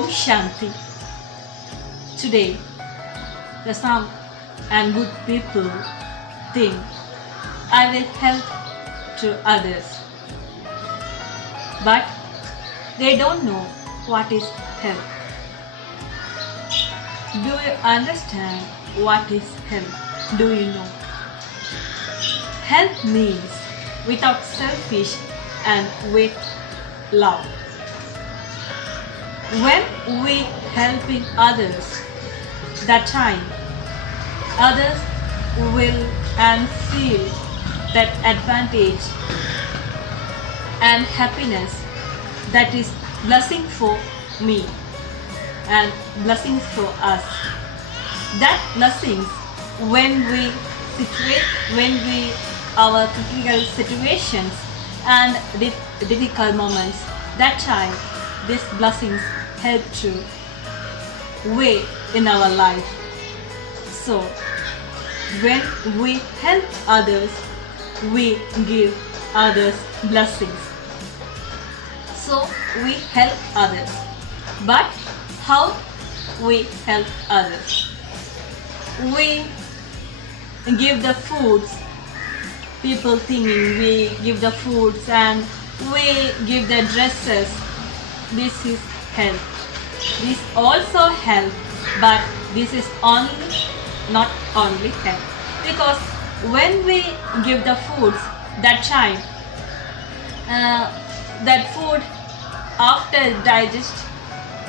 Om Shanti. Today, the some and good people think I will help to others, but they don't know what is help. Do you understand what is help? Do you know? Help means without selfish and with love. When we helping others, that time others will and feel that advantage and happiness, that is blessing for me and blessings for us. That blessings when we our critical situations and difficult moments, that time these blessings help to way in our life. So when we help others, we give others blessings. So we help others. But how we help others? We give the foods. People thinking we give the foods and we give the dresses. This is help. This also help, but this is not only help. Because when we give the foods, that time, that food after digest,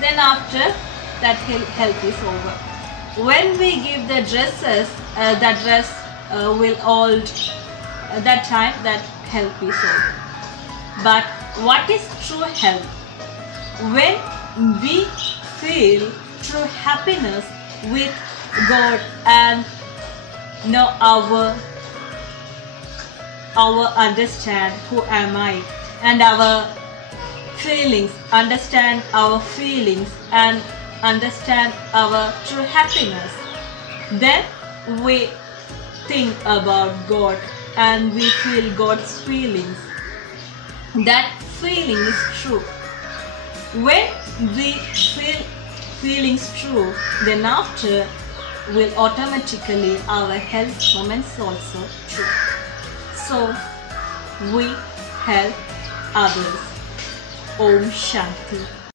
then after that help is over. When we give the dresses, that dress will old. That time that help is over. But what is true help? When we feel true happiness with God and know our understand who am I, and our feelings, understand our feelings and understand our true happiness, then we think about God and we feel God's feelings. That feeling is true. When we feel feelings true, then after will automatically our health moments also true. So we help others. Om Shanti.